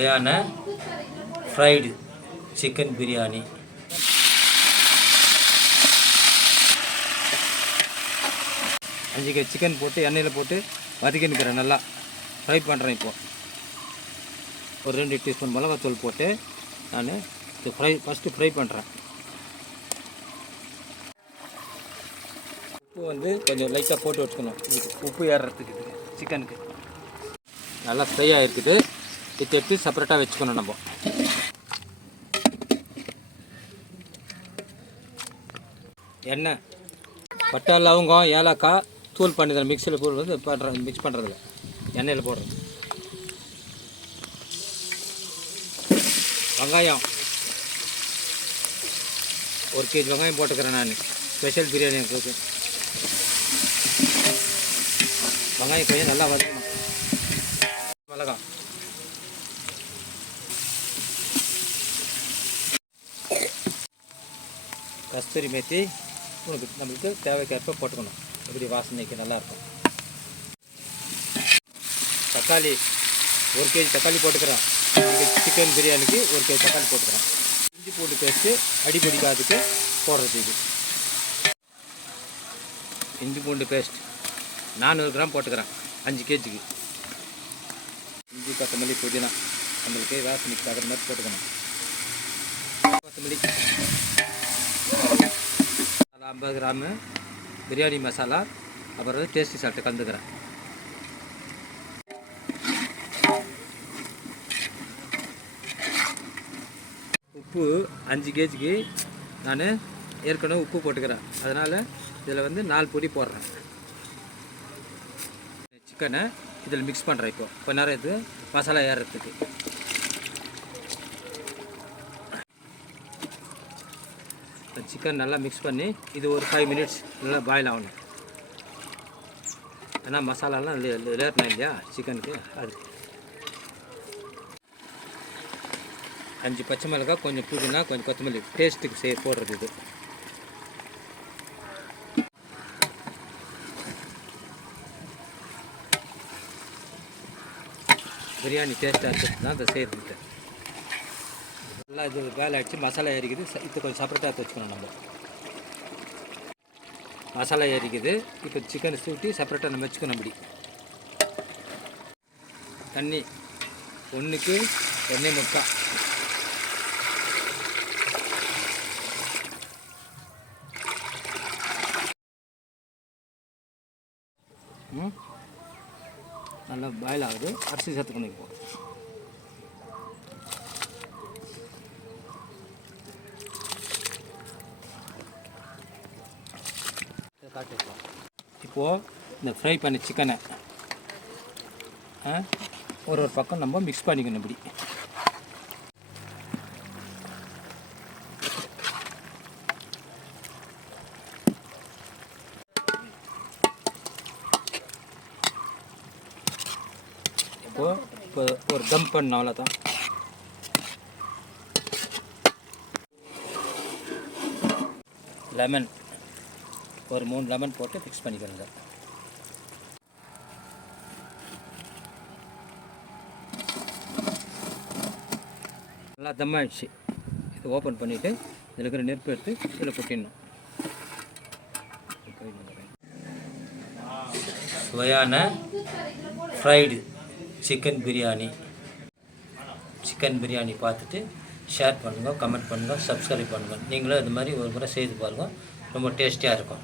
சுவையான fried chicken biryani. அஞ்சு K chicken போட்டு எண்ணெயில் போட்டு வதக்கினுக்கிறேன், நல்லா ஃப்ரை பண்ணுறேன். இப்போது ஒரு 2 டீஸ்பூன் மிளகாத்தூள் போட்டு நான் இது ஃபஸ்ட்டு ஃப்ரை பண்ணுறேன். உப்பு வந்து கொஞ்சம் லைட்டாக போட்டு வச்சுக்கணும், உப்பு ஏறுறதுக்கு. இது சிக்கனுக்கு நல்லா ஃப்ரை ஆகிருக்குது. இது எடுத்து செப்பரேட்டாக வச்சுக்கணும். நம்ம எண்ணெய், பட்டை, லவங்கம், ஏலக்காய் தூள் பண்ணி மிக்சியில் போடுறது மிக்ஸ் பண்ணுறதில்ல, எண்ணெயில் போடுறது. வெங்காயம் 1 kg வெங்காயம் போட்டுக்கிறேன் நான், ஸ்பெஷல் பிரியாணி இருக்குது. வெங்காயம் கொஞ்சம் நல்லா வதக்கணும். மிளகாய், கஸ்தூரி மேத்தி நம்மளுக்கு தேவைக்கேற்ப போட்டுக்கணும். இப்படி வாசனைக்கு நல்லாயிருக்கும். தக்காளி 1 kg தக்காளி போட்டுக்கிறேன். சிக்கன் பிரியாணிக்கு 1 kg தக்காளி போட்டுக்கிறேன். இஞ்சி பூண்டு பேஸ்ட்டு அடிப்படிக்காதுக்கு போடுறது. இது இஞ்சி பூண்டு பேஸ்ட் 400 கிராம் போட்டுக்கிறேன் 5 kgக்கு. இஞ்சி, கொத்தமல்லி, புதினா நம்மளுக்கு வாசனைக்கு தகுந்த மாதிரி போட்டுக்கணும். கொத்தமல்லி 50 கிராமு பிரியாணி மசாலா, அப்புறம் டேஸ்டி சால்ட்டு கலந்துக்கிறேன். உப்பு 5 kgக்கு நான் ஏற்கனவே உப்பு போட்டுக்கிறேன், அதனால் இதில் வந்து 4 பொடி போடுறேன். சிக்கனை இதில் மிக்ஸ் பண்ணுறேன். இப்போ கொஞ்ச நேரம் இது மசாலா ஏறுறதுக்கு. சிக்கன் நல்லா மிக்ஸ் பண்ணி இது ஒரு 5 மினிட்ஸ் நல்லா பாயில் ஆகணும். ஏன்னா மசாலாலாம் லேர்னா இல்லையா சிக்கனுக்கு. அது 5 பச்சை மிளகாய், கொஞ்சம் புதினா, கொஞ்சம் கொத்தமல்லி டேஸ்ட்டுக்கு போடுறது. இது பிரியாணி டேஸ்ட்டாக இருக்கிறது தான் அதை செய்கிறது. நல்லா இது வேலை ஆகிடுச்சு, மசாலா ஏறிக்குது. இப்போ கொஞ்சம் செப்பரேட்டாக எடுத்து வச்சுக்கணும். நம்ம மசாலா ஏறிக்குது. இப்போ சிக்கனை சூட்டி செப்பரேட்டாக நம்ம வச்சுக்கணும். அப்படி தண்ணி 1க்கு 1.25. நல்லா பாயில் ஆகுது. அரிசி சேர்த்துக்கணும். இப்போ காட்டிருக்கோம். இப்போது இந்த ஃப்ரை பண்ணி சிக்கனை ஒரு பக்கம் நம்ம மிக்ஸ் பண்ணிக்கணும். இப்படி இப்போ ஒரு தம் பண்ண, அவ்வளோதான். லெமன் ஒரு 3 லெமன் போட்டு ஃபிக்ஸ் பண்ணிக்கிறேங்க. நல்லா தம் ஆகிடுச்சு. இது ஓப்பன் பண்ணிவிட்டு இதில் இருக்கிற நெருப்பு எடுத்து இதில் கொட்டிடணும். சுவையான fried chicken biryani. Chicken biryani பார்த்துட்டு ஷேர் பண்ணுங்கள், கமெண்ட் பண்ணுங்கள், சப்ஸ்கிரைப் பண்ணுங்கள். நீங்களும் இது மாதிரி ஒரு முறை செய்து பாருங்கள். ரொம்ப டேஸ்டியாக இருக்கும்.